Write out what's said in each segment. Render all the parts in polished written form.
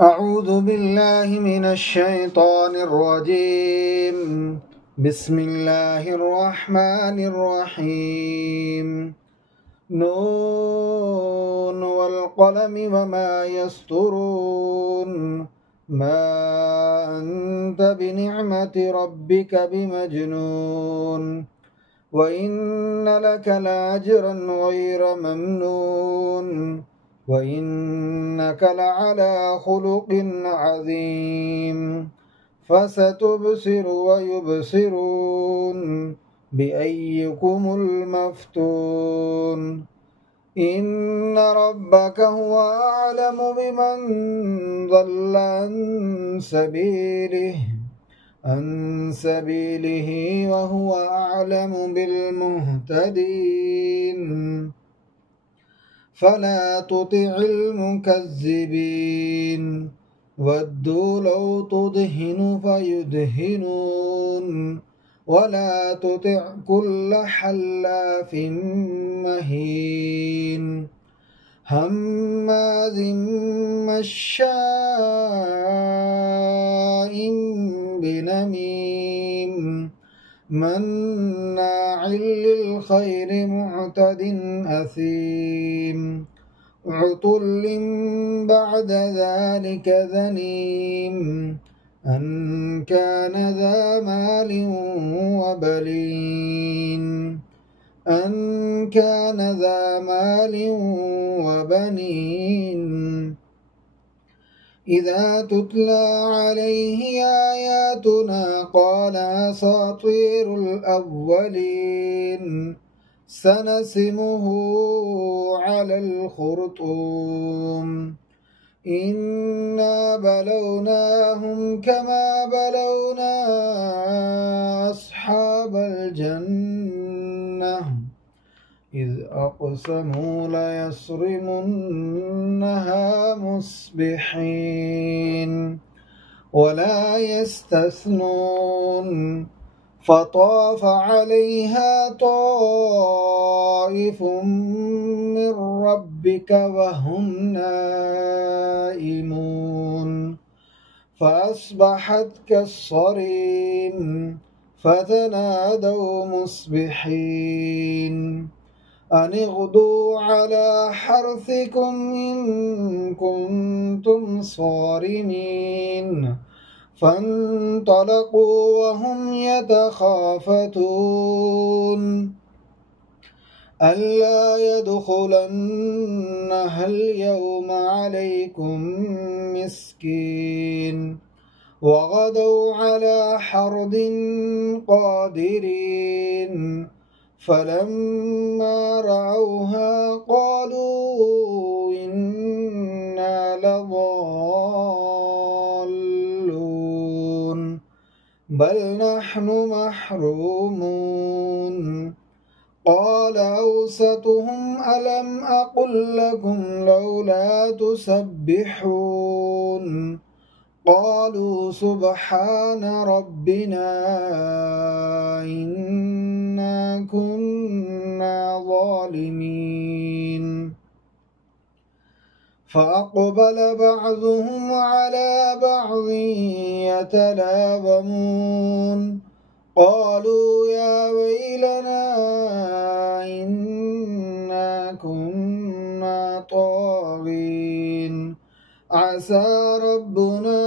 أعوذ بالله من الشيطان الرجيم. بسم الله الرحمن الرحيم. نون والقلم وما يسطرون. ما أنت بنعمة ربك بمجنون. وإن لك لأجرا غير ممنون. وإنك لعلى خلق عظيم. فستبصر ويبصرون بأيكم المفتون. إن ربك هو أعلم بمن ضل عن سبيله وهو أعلم بالمهتدين. فلا تطع المكذبين. ودوا لو تدهن فيدهنون. ولا تطع كل حلاف مهين. هماز مشاء بنميم. مناع للخير معتد أثيم. عتل بعد ذلك زنيم. أن كان ذا مال وبنين. إذا تتلى عليه آياتنا قال أساطير الأولين. سنسمه على الخرطوم. إنا بلوناهم كما بلونا أصحاب الجنة إذ أقسموا ليصرمنها مصبحين ولا يستثنون. فطاف عليها طائف من ربك وهم نائمون. فأصبحت كالصريم. فتنادوا مصبحين أن اغدوا على حرثكم إن كنتم صارمين. فانطلقوا وهم يتخافتون ألا يدخلنها اليوم عليكم مسكين. وغدوا على حرد قادرين. فلما رأوها قالوا إنا لضالون بل نحن محرومون. قال أوسطهم ألم أقل لكم لولا تسبحون. قالوا سبحان ربنا إنا كنا ظالمين. فأقبل بعضهم على بعض يتلاومون. قالوا يا ويلنا إنا كنا طاغين. عسى ربنا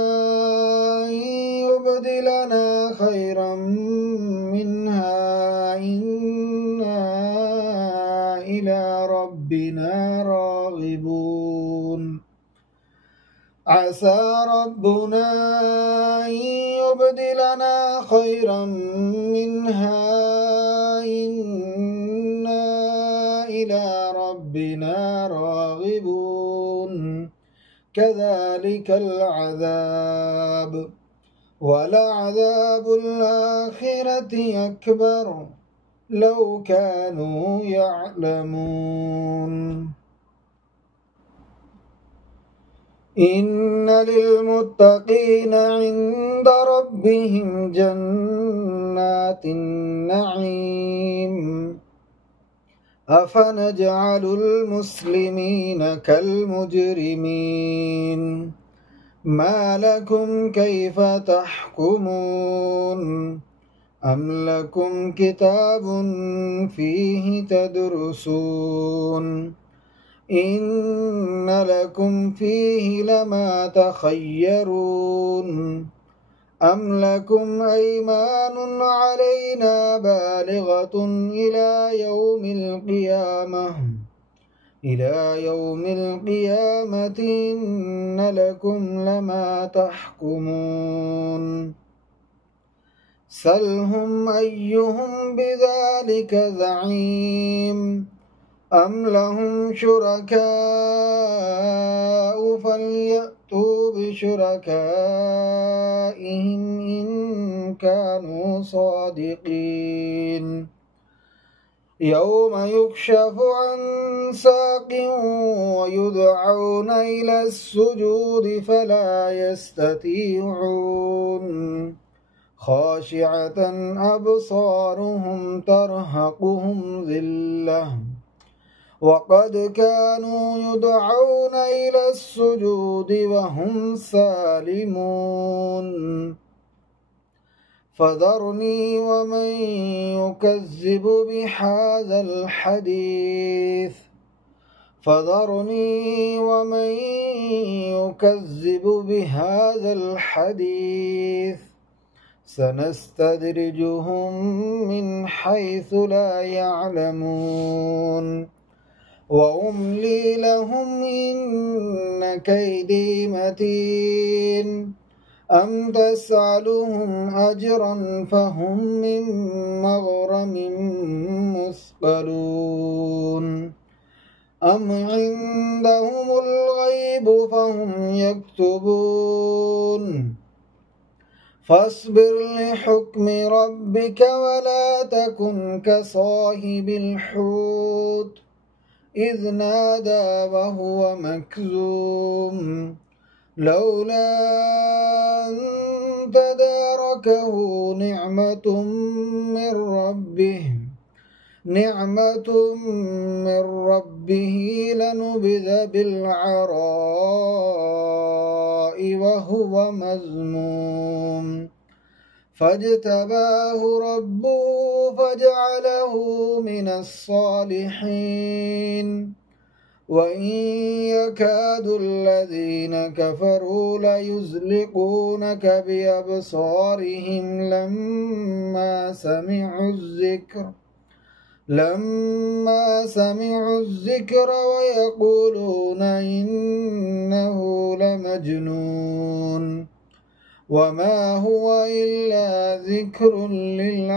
أن يبدلنا خيرا منها إنا إلى ربنا راغبون. عسى ربنا أن يبدلنا خيرا منها إنا إلى ربنا راغبون. كذلك العذاب ولعذاب الآخرة أكبر لو كانوا يعلمون. إن للمتقين عند ربهم جنات النعيم. أفنجعل المسلمين كالمجرمين ما لكم كيف تحكمون أم لكم كتاب فيه تدرسون إن لكم فيه لما تخيرون أم لكم أيمان علينا بالغة إلى يوم القيامة إن لكم لما تحكمون سلهم أيهم بذلك زعيم أم لهم شركاء فليأتوا بشركائهم إن كانوا صادقين يوم يكشف عن ساق ويدعون إلى السجود فلا يستطيعون خاشعة أبصارهم ترهقهم ذلة وقد كانوا يدعون إلى السجود وهم سالمون فذرني ومن يكذب بهذا الحديث سنستدرجهم من حيث لا يعلمون وأملي لهم إن كيدي متين أم تسألهم أجرا فهم من مغرم مثقلون أم عندهم الغيب فهم يكتبون فاصبر لحكم ربك ولا تكن كصاحب الحوت إذ نادى وهو مكذوم لولا أن تداركه نعمة من ربه لنبذ بالعراء وهو مذموم فاجتباه ربه فجعله من الصالحين وإن يكاد الذين كفروا ليزلقونك بأبصارهم لما سمعوا الذكر ويقولون إنه لمجنون وما هو إلا ذكر للعالمين